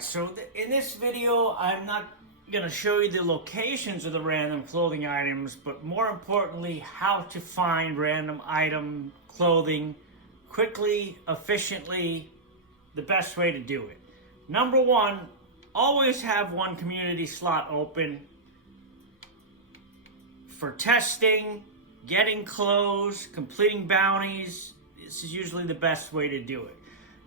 Alright, so in this video, I'm not going to show you the locations of the random clothing items, but more importantly, how to find random item clothing quickly, efficiently, the best way to do it. Number one, always have one community slot open for testing, getting clothes, completing bounties. This is usually the best way to do it.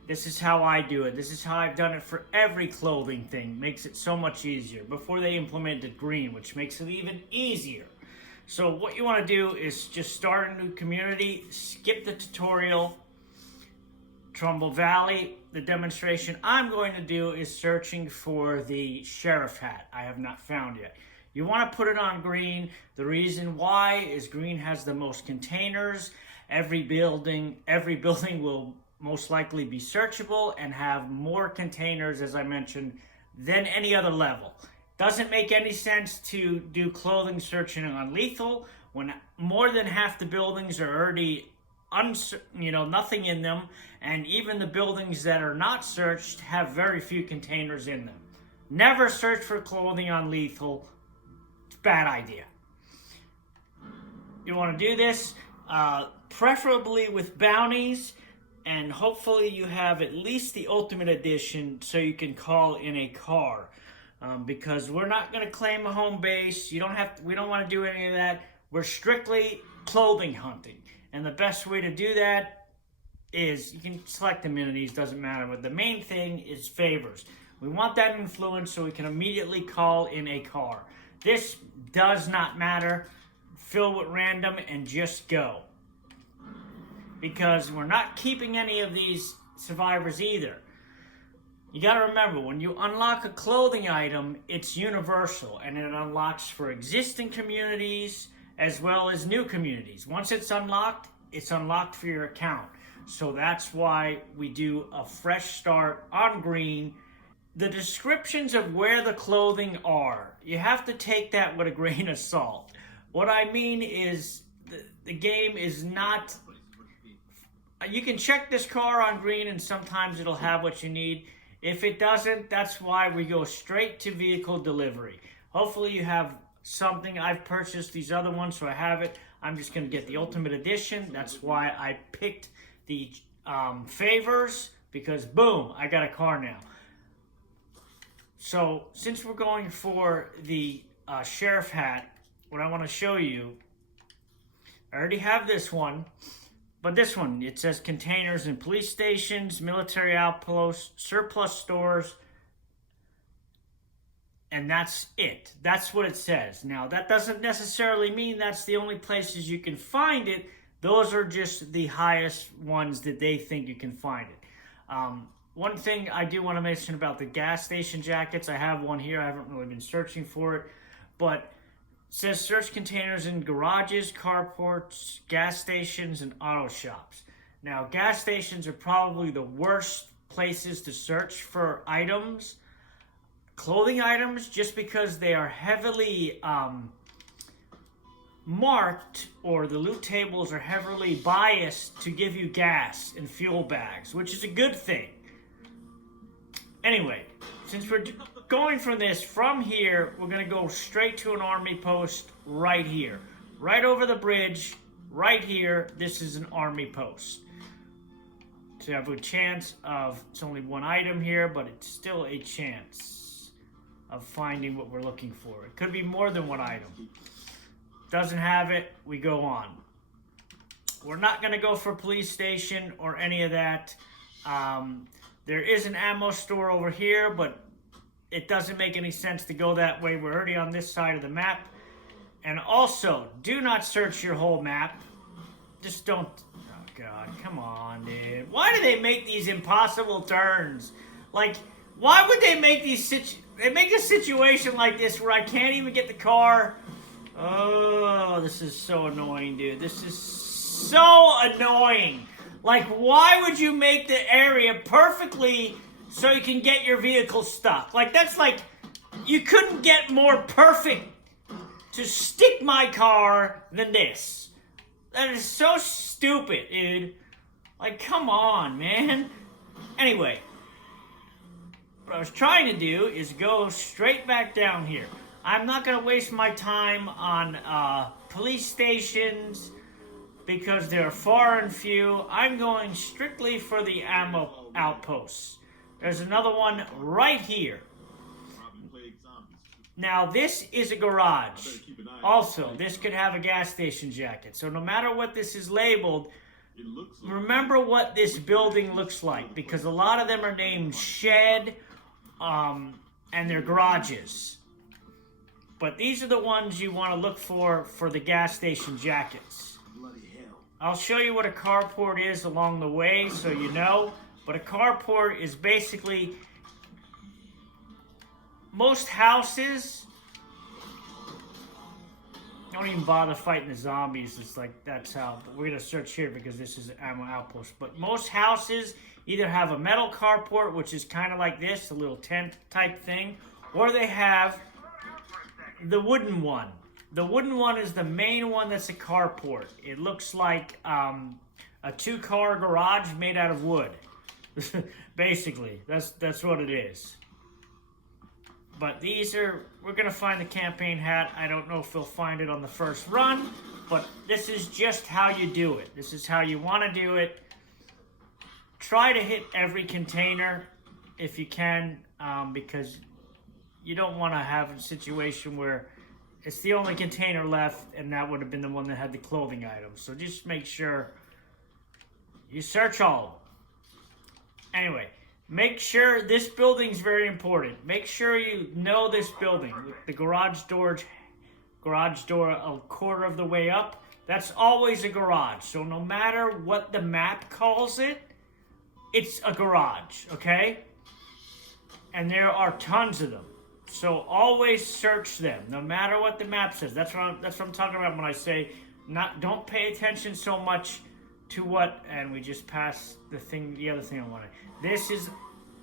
This is how I do it. This is how I've done it for every clothing thing. Makes it so much easier. Before they implemented green, which makes it even easier. So what you want to do is just start a new community, skip the tutorial. Trumbull Valley, the demonstration I'm going to do is searching for the sheriff hat. I have not found yet. You want to put it on green. The reason why is green has the most containers. Every building will most likely be searchable and have more containers, as I mentioned, than any other level. Doesn't make any sense to do clothing searching on lethal when more than half the buildings are already nothing in them, and even the buildings that are not searched have very few containers in them. Never search for clothing on lethal. It's a bad idea. You want to do this preferably with bounties, and hopefully you have at least the Ultimate Edition so you can call in a car. Because we're not going to claim a home base. We don't want to do any of that. We're strictly clothing hunting. And the best way to do that is, you can select amenities, doesn't matter. But the main thing is favors. We want that influence so we can immediately call in a car. This does not matter. Fill with random and just go. Because we're not keeping any of these survivors either. You got to remember, when you unlock a clothing item, it's universal, and it unlocks for existing communities as well as new communities. Once it's unlocked for your account. So that's why we do a fresh start on green. The descriptions of where the clothing are, you have to take that with a grain of salt. What I mean is, the game is not... You can check this car on green and sometimes it'll have what you need. If it doesn't, that's why we go straight to vehicle delivery. Hopefully you have something. I've purchased these other ones, so I have it. I'm just going to get the Ultimate Edition. That's why I picked the favors, because boom, I got a car now. So since we're going for the sheriff hat, what I want to show you, I already have this one. But this one, it says containers in police stations, military outposts, surplus stores, and that's it. That's what it says. Now, that doesn't necessarily mean that's the only places you can find it. Those are just the highest ones that they think you can find it. One thing I do want to mention about the gas station jackets, I have one here. I haven't really been searching for it, but it says search containers in garages, carports, gas stations, and auto shops. Now, gas stations are probably the worst places to search for items, clothing items, just because they are heavily marked, or the loot tables are heavily biased to give you gas and fuel bags, which is a good thing. Anyway, since we're going from here, we're going to go straight to an army post right here. Right over the bridge, right here, this is an army post. So you have a chance of, it's only one item here, but it's still a chance of finding what we're looking for. It could be more than one item. Doesn't have it, we go on. We're not going to go for police station or any of that. There is an ammo store over here, but it doesn't make any sense to go that way. We're already on this side of the map. And also, do not search your whole map. Just don't... Oh, God. Come on, dude. Why do they make these impossible turns? Like, why would they make these... They make a situation like this where I can't even get the car. Oh, this is so annoying, dude. This is so annoying. Like, why would you make the area perfectly so you can get your vehicle stuck? Like, that's like, you couldn't get more perfect to stick my car than this. That is so stupid, dude. Like, come on, man. Anyway, What I was trying to do is go straight back down here. I'm not going to waste my time on police stations because they're far and few. I'm going strictly for the ammo outposts. There's another one right here. Now this is a garage. Also, this could have a gas station jacket. So no matter what this is labeled, remember what this building looks like, because a lot of them are named shed, and they're garages. But these are the ones you want to look for the gas station jackets. I'll show you what a carport is along the way so you know. But a carport is basically most houses. Don't even bother fighting the zombies. It's like, that's how. But we're going to search here because this is an ammo outpost. But most houses either have a metal carport, which is kind of like this, a little tent type thing, or they have the wooden one. The wooden one is the main one that's a carport. It looks like a 2-car garage made out of wood. Basically, that's what it is. But these are, we're going to find the campaign hat. I don't know if we'll find it on the first run, but this is just how you do it. This is how you want to do it. Try to hit every container if you can, because you don't want to have a situation where it's the only container left and that would have been the one that had the clothing items. So just make sure you search all of them. Anyway, make sure this building's very important. Make sure you know this building. The garage door a quarter of the way up, that's always a garage. So no matter what the map calls it, it's a garage, okay? And there are tons of them. So always search them, no matter what the map says. That's what I'm talking about when I say don't pay attention so much to what, and we just passed the other thing I wanted. This is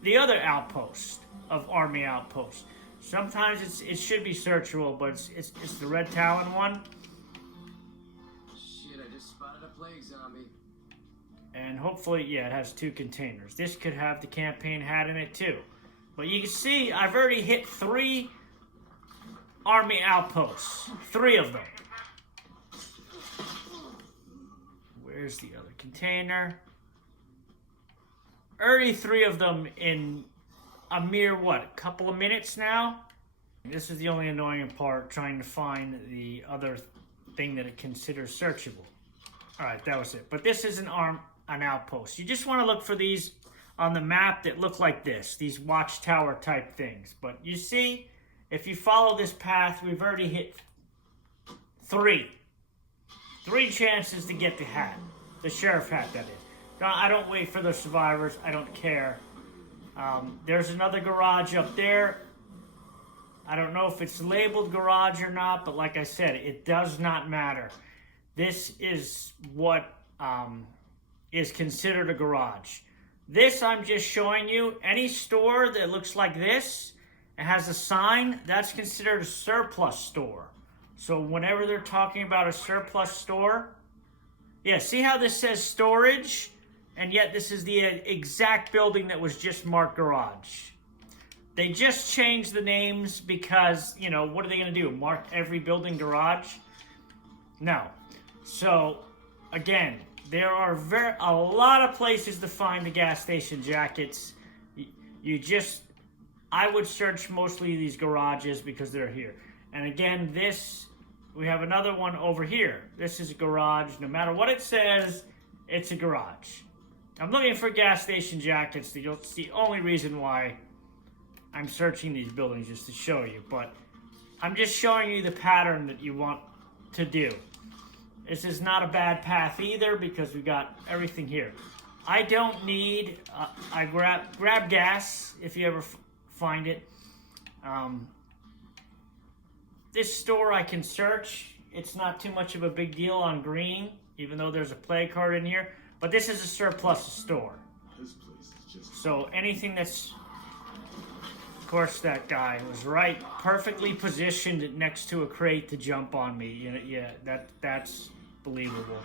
the other outpost of Army Outpost. Sometimes it should be searchable, but it's the Red Talon one. Shit, I just spotted a plague zombie. And hopefully, yeah, it has 2 containers. This could have the campaign hat in it too. But you can see I've already hit 3 Army Outposts. 3 of them. Where's the other container? Already 3 of them in a mere, what, couple of minutes now? This is the only annoying part, trying to find the other thing that it considers searchable. Alright, that was it. But this is an outpost. You just want to look for these on the map that look like this, these watchtower type things. But you see, if you follow this path, we've already hit 3 chances to get the hat, the sheriff hat, that is. I don't wait for the survivors. I don't care. There's another garage up there. I don't know if it's labeled garage or not, but like I said, it does not matter. This is what is considered a garage. This I'm just showing you. Any store that looks like this and has a sign, that's considered a surplus store. So whenever they're talking about a surplus store, yeah, see how this says storage? And yet this is the exact building that was just marked garage. They just changed the names because, you know, what are they going to do? Mark every building garage? No. So, again, there are a lot of places to find the gas station jackets. I would search mostly these garages because they're here. And again, we have another one over here. This is a garage. No matter what it says, it's a garage. I'm looking for gas station jackets. It's the only reason why I'm searching these buildings, just to show you. But I'm just showing you the pattern that you want to do. This is not a bad path either because we got everything here. I don't need, I grab gas if you ever find it. This store I can search. It's not too much of a big deal on green, even though there's a play card in here. But this is a surplus store. This place is just... So anything that's... Of course, that guy was right, perfectly positioned next to a crate to jump on me. Yeah, that's believable.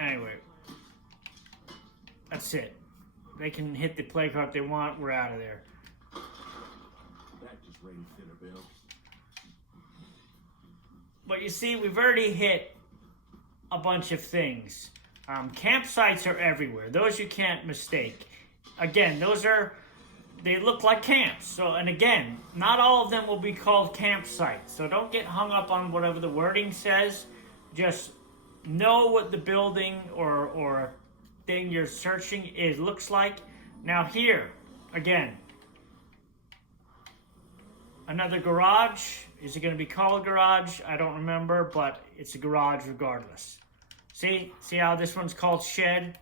Anyway, that's it. They can hit the play card if they want. We're out of there. That just rained thinner, Bill. But you see, we've already hit a bunch of things. Campsites are everywhere. Those you can't mistake. Again, they look like camps. So, and again, not all of them will be called campsites. So don't get hung up on whatever the wording says. Just know what the building or thing you're searching looks like. Now here, again, another garage. Is it going to be called garage? I don't remember, but it's a garage regardless. See how this one's called shed?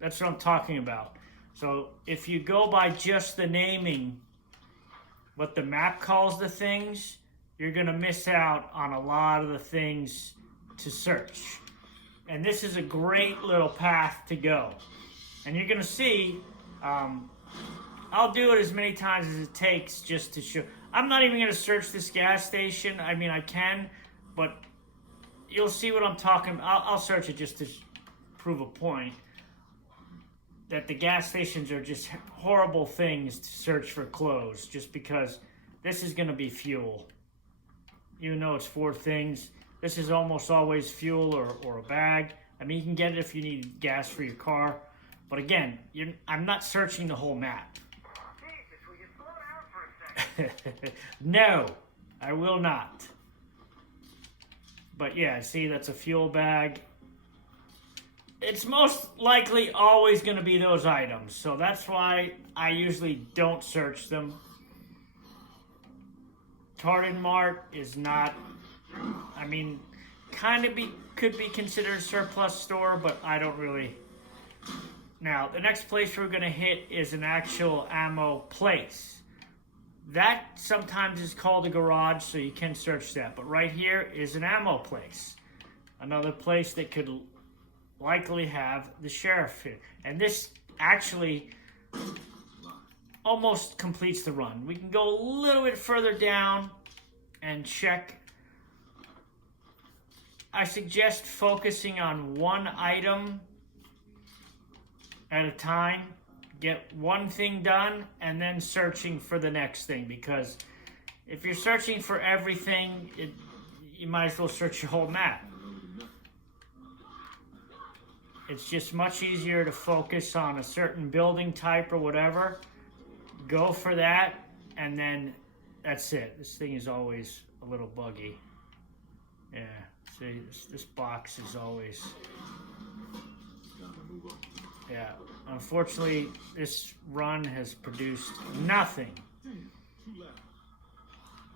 That's what I'm talking about. So if you go by just the naming, what the map calls the things, you're going to miss out on a lot of the things to search. And this is a great little path to go. And you're going to see, I'll do it as many times as it takes just to show. I'm not even going to search this gas station. I mean, I can, but you'll see what I'm talking about. I'll search it just to prove a point. That the gas stations are just horrible things to search for clothes, just because this is going to be fuel. Even though it's 4 things, this is almost always fuel or a bag. I mean, you can get it if you need gas for your car. But again, I'm not searching the whole map. No, I will not. But yeah, see, that's a fuel bag. It's most likely always going to be those items. So that's why I usually don't search them. Tartan Mart is not, I mean, could be considered a surplus store, but I don't really. Now, the next place we're going to hit is an actual ammo place. That sometimes is called a garage, so you can search that. But right here is an ammo place. Another place that could likely have the sheriff here. And this actually almost completes the run. We can go a little bit further down and check. I suggest focusing on one item at a time. Get one thing done and then searching for the next thing, because if you're searching for everything, you might as well search your whole map. It's just much easier to focus on a certain building type or whatever. Go for that, and then that's it. This thing is always a little buggy. Yeah, see, this box is always... Yeah, unfortunately, this run has produced nothing.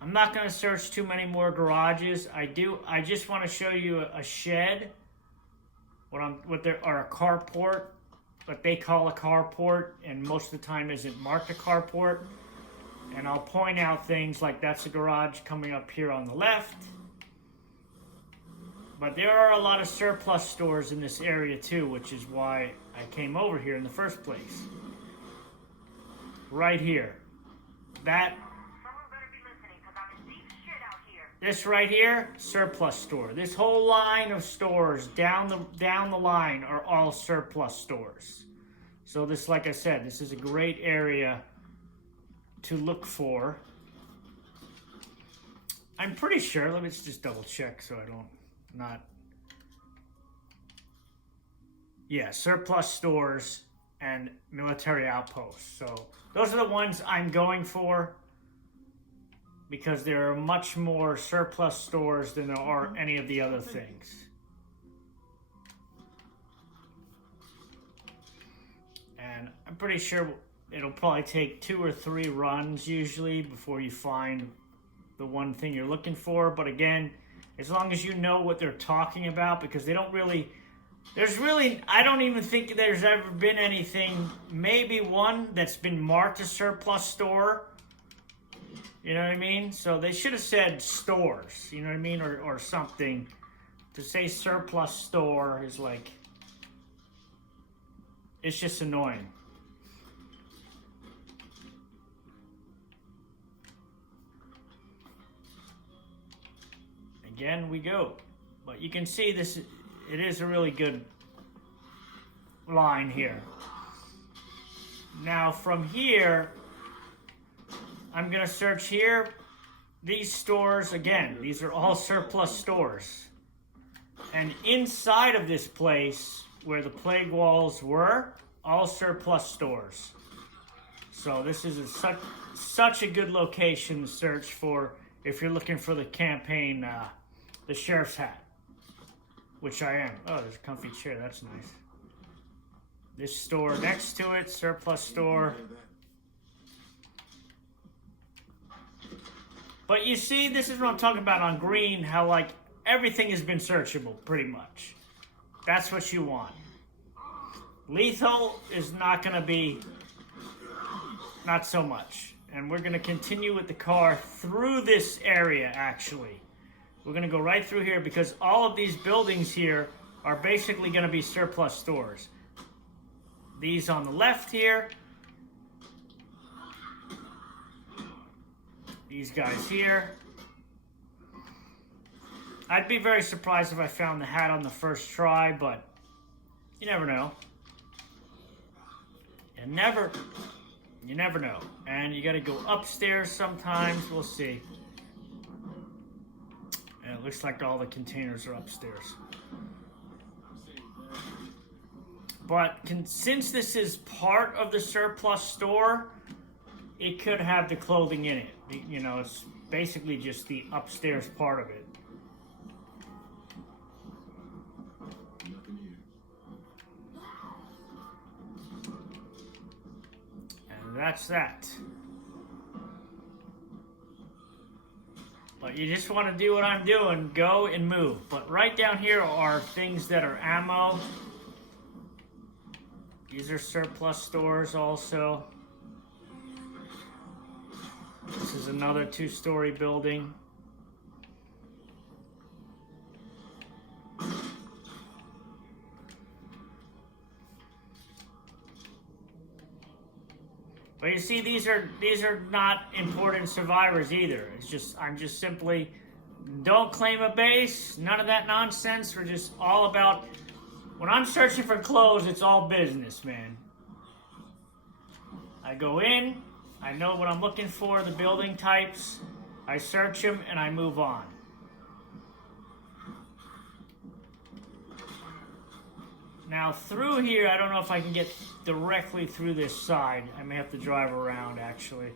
I'm not going to search too many more garages. I just want to show you a shed. Or a carport, what they call a carport, and most of the time isn't marked a carport. And I'll point out things like that's a garage coming up here on the left. But there are a lot of surplus stores in this area too, which is why I came over here in the first place. Right here. That. Someone better be listening, because I'm in deep shit out here. This right here, surplus store. This whole line of stores down the line are all surplus stores. So this, like I said, this is a great area to look for. I'm pretty sure, let me just double check so I don't not. Yeah, surplus stores and military outposts. So those are the ones I'm going for, because there are much more surplus stores than there are any of the other things. And I'm pretty sure it'll probably take 2 or 3 runs usually before you find the one thing you're looking for. But again, as long as you know what they're talking about, because they don't really... I don't even think there's ever been anything, maybe one that's been marked a surplus store. You know what I mean? So they should have said stores, you know what I mean? Or something. To say surplus store is like, it's just annoying. Again, we go. But you can see this, it is a really good line here. Now from here, I'm gonna search here. These stores, again, these are all surplus stores. And inside of this place, where the plague walls were, all surplus stores. So this is such a good location to search for if you're looking for the campaign, the sheriff's hat, which I am. Oh, there's a comfy chair, that's nice. This store next to it, surplus store. But you see, this is what I'm talking about on green, how like everything has been searchable, pretty much. That's what you want. Lethal is not gonna be, not so much. And we're gonna continue with the car through this area, actually. We're gonna go right through here because all of these buildings here are basically gonna be surplus stores. These on the left here. These guys here. I'd be very surprised if I found the hat on the first try, but you never know. You never know. And you gotta go upstairs sometimes, we'll see. And it looks like all the containers are upstairs. But since this is part of the surplus store, it could have the clothing in it. You know, it's basically just the upstairs part of it. And that's that. But you just want to do what I'm doing, go and move. But right down here are things that are ammo. These are surplus stores also. This is another 2-story building. But you see, these are not important survivors either. It's just, I'm just simply, don't claim a base, none of that nonsense. We're just all about, when I'm searching for clothes, it's all business, man. I go in, I know what I'm looking for, the building types, I search them, and I move on. Now through here, I don't know if I can get directly through this side. I may have to drive around, actually.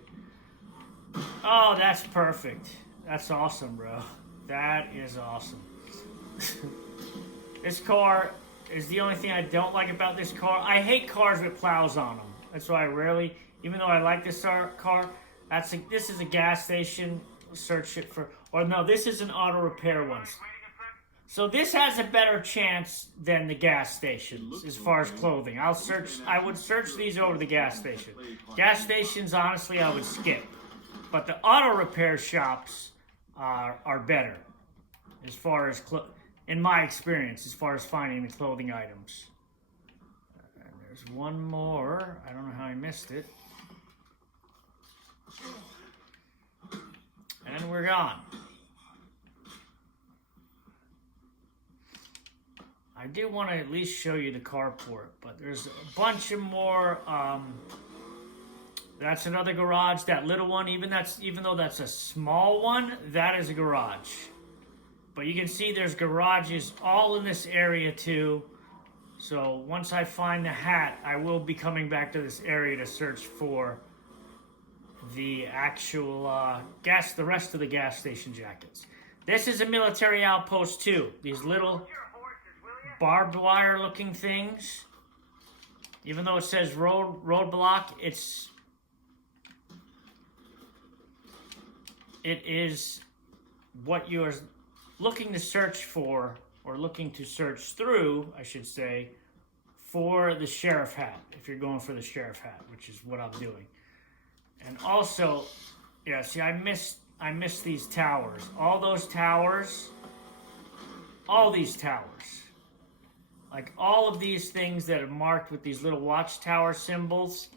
Oh, that's perfect. That's awesome, bro. That is awesome. This car is the only thing I don't like about this car. I hate cars with plows on them. That's why I rarely, even though I like this car, this is a gas station. Search it for, or no, this is an auto repair one. So this has a better chance than the gas stations as far as clothing. I would search these over the gas station. Gas stations, honestly, I would skip. But the auto repair shops are better as far as, in my experience, as far as finding the clothing items. And there's one more. I don't know how I missed it. And we're gone. I do want to at least show you the carport, but there's a bunch of more. That's another garage. That little one, even though that's a small one, that is a garage. But you can see there's garages all in this area too. So once I find the hat, I will be coming back to this area to search for the actual the rest of the gas station jackets. This is a military outpost too. These little barbed wire looking things. Even though it says roadblock, it is what you're looking to search for, or looking to search through, I should say, for the sheriff hat, if you're going for the sheriff hat, which is what I'm doing. And also, yeah, see, I missed these towers. All those towers, all these towers. Like all of these things that are marked with these little watchtower symbols,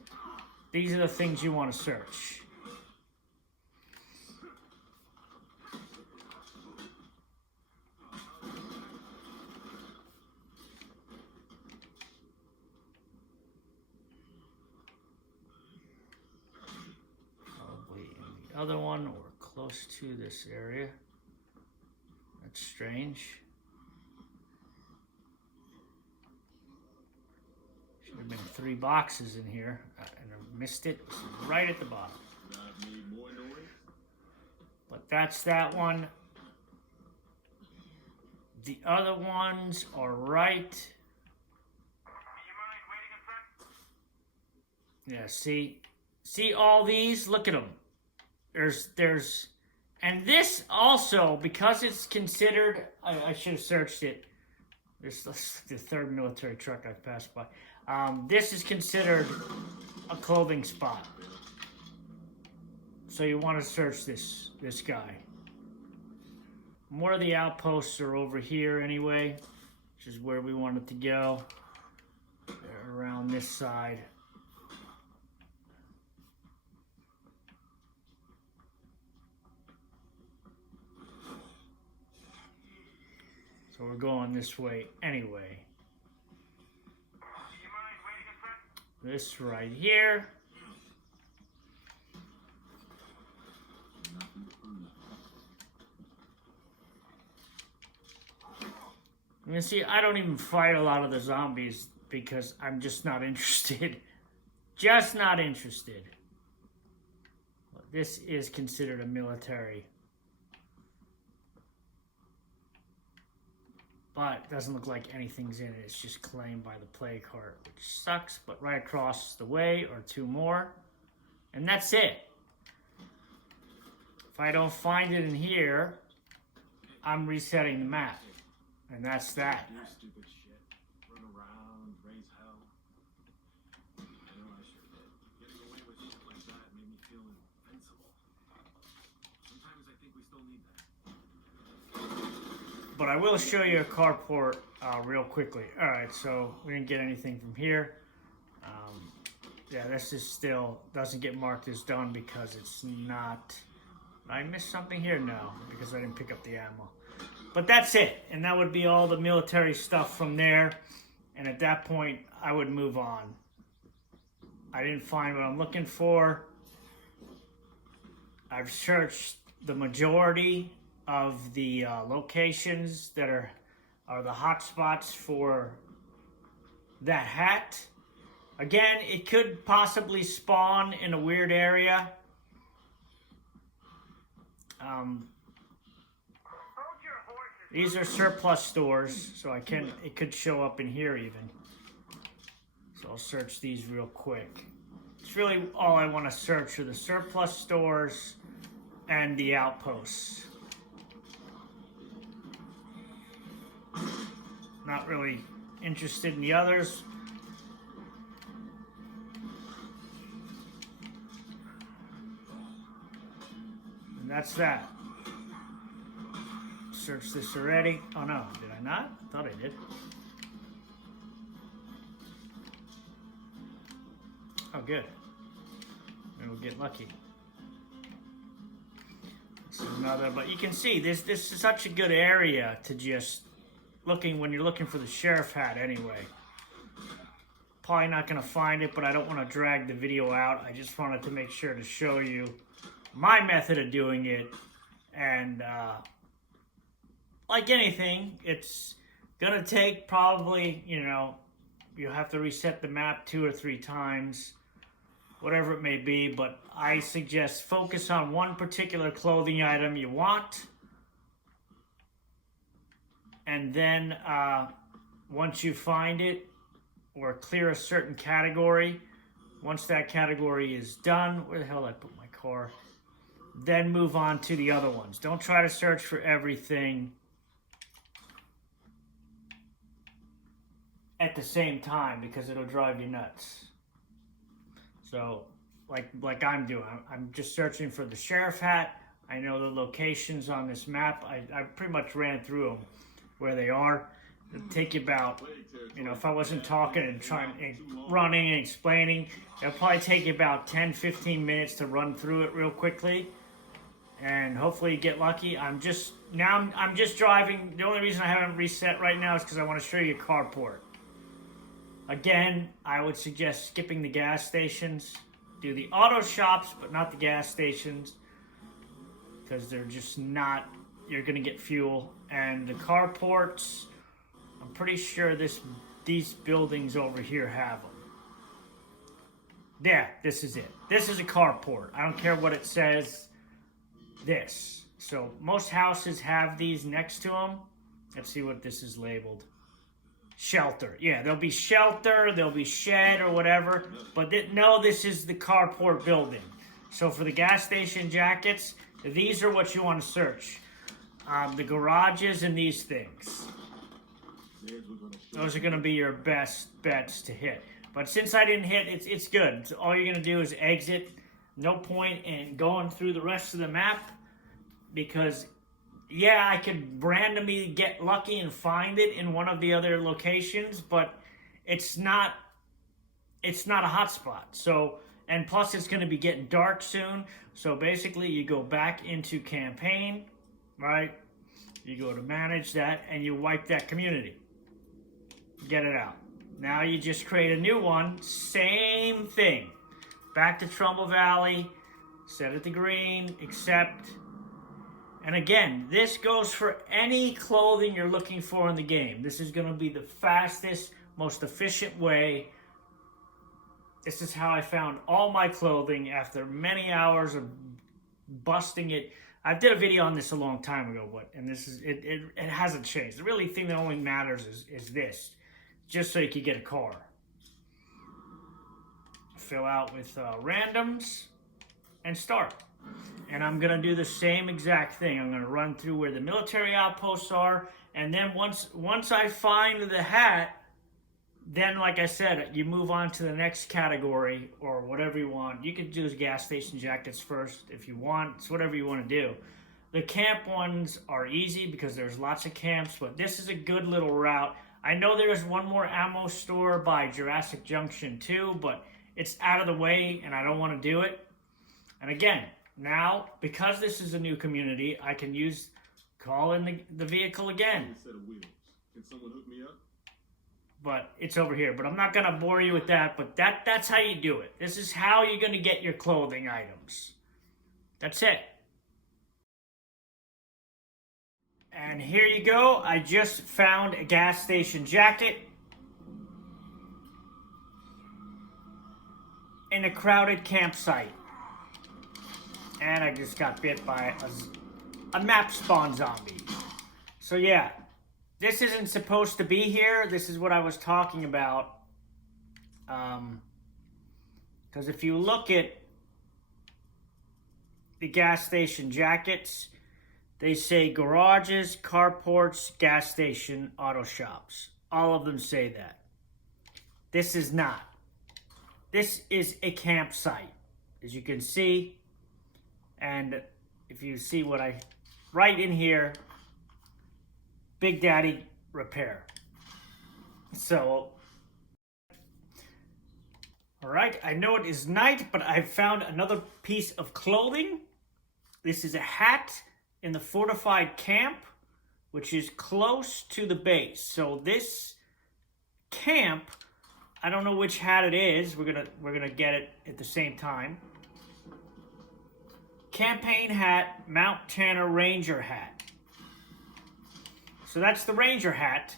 these are the things you want to search. other one, we're close to this area. That's strange. Should have been 3 boxes in here, and I missed it. It's right at the bottom. But that's that one. The other ones are right. Yeah, see all these? Look at them. And this also, because it's considered, I should have searched it. This is the 3rd military truck I've passed by. This is considered a clothing spot. So you want to search this guy. More of the outposts are over here anyway, which is where we wanted to go. They're around this side. So we're going this way anyway. This right here. You can see I don't even fight a lot of the zombies because I'm just not interested. Just not interested. This is considered a military. But it doesn't look like anything's in it. It's just claimed by the plague cart, which sucks. But right across the way are 2 more. And that's it. If I don't find it in here, I'm resetting the map. And that's that. Do stupid shit. Run around, raise hell. I know I sure did. Getting away with shit like that made me feel invincible. Sometimes I think we still need that. But I will show you a carport real quickly. Alright, so we didn't get anything from here. Yeah, this is still doesn't get marked as done because it's not... Did I miss something here? No, because I didn't pick up the ammo. But that's it. And that would be all the military stuff from there. And at that point, I would move on. I didn't find what I'm looking for. I've searched the majority of the locations that are the hotspots for that hat. Again, it could possibly spawn in a weird area. These are surplus stores, so it could show up in here even. So I'll search these real quick. It's really all I want to search are the surplus stores and the outposts. Not really interested in the others. And that's that. Search this already. Oh no, did I not? I thought I did. Oh good. Maybe we'll get lucky. This is another, but you can see this is such a good area to just when you're looking for the sheriff hat anyway. Probably not gonna find it, but I don't want to drag the video out. I just wanted to make sure to show you my method of doing it. And like anything, it's gonna take probably, you have to reset the map 2 or 3 times, whatever it may be, but I suggest focus on one particular clothing item you want, and then once you find it or clear a certain category, once that category is done, where the hell did I put my car? Then move on to the other ones. Don't try to search for everything at the same time because it'll drive you nuts. So, like I'm doing, I'm just searching for the sheriff hat. I know the locations on this map. I pretty much ran through them where they are. It'll take you about, if I wasn't talking and running and explaining, it'll probably take you about 10-15 minutes to run through it real quickly. And hopefully you get lucky. I'm just driving. The only reason I haven't reset right now is because I want to show you a carport. Again, I would suggest skipping the gas stations. Do the auto shops, but not the gas stations. because they're just not, you're going to get fuel. And the carports, I'm pretty sure these buildings over here have them. Yeah, this is it. This is a carport. I don't care what it says. This. So most houses have these next to them. Let's see what this is labeled. Shelter. Yeah, there'll be shelter, there'll be shed or whatever. But no, this is the carport building. So for the gas station jackets, these are what you want to search. The garages and these things. Those are going to be your best bets to hit. But since I didn't hit, it's good. So all you're going to do is exit. No point in going through the rest of the map. Because, yeah, I could randomly get lucky and find it in one of the other locations. But it's not a hotspot. So, and plus it's going to be getting dark soon. So basically you go back into campaign, right? You go to manage that and you wipe that community. Get it out. Now you just create a new one. Same thing. Back to Trumbull Valley. Set it to green. Accept. And again, this goes for any clothing you're looking for in the game. This is going to be the fastest, most efficient way. This is how I found all my clothing after many hours of busting it. I did a video on this a long time ago, and this is it hasn't changed. The really thing that only matters is this. Just so you can get a car. Fill out with randoms and start. And I'm going to do the same exact thing. I'm going to run through where the military outposts are. And then once I find the hat, then like I said, you move on to the next category or whatever you want. You can do gas station jackets first if you want. It's whatever you want to do. The camp ones are easy because there's lots of camps. But this is a good little route. I know there's one more ammo store by Jurassic Junction too, but it's out of the way and I don't want to do it. And again, now, because this is a new community, I can call in the vehicle again. Can someone hook me up? But it's over here. But I'm not going to bore you with that, but that's how you do it. This is how you're going to get your clothing items. That's it. And here you go. I just found a gas station jacket in a crowded campsite. And I just got bit by a map spawn zombie. So yeah, this isn't supposed to be here. This is what I was talking about. Because if you look at the gas station jackets, they say garages, carports, gas station, auto shops. All of them say that. This is not. This is a campsite, as you can see. And if you see what I write in here, Big Daddy Repair. So, all right, I know it is night, but I found another piece of clothing. This is a hat in the fortified camp, which is close to the base. So this camp, I don't know which hat it is. We're gonna get it at the same time. Campaign hat, Mount Tanner Ranger hat. So that's the Ranger hat.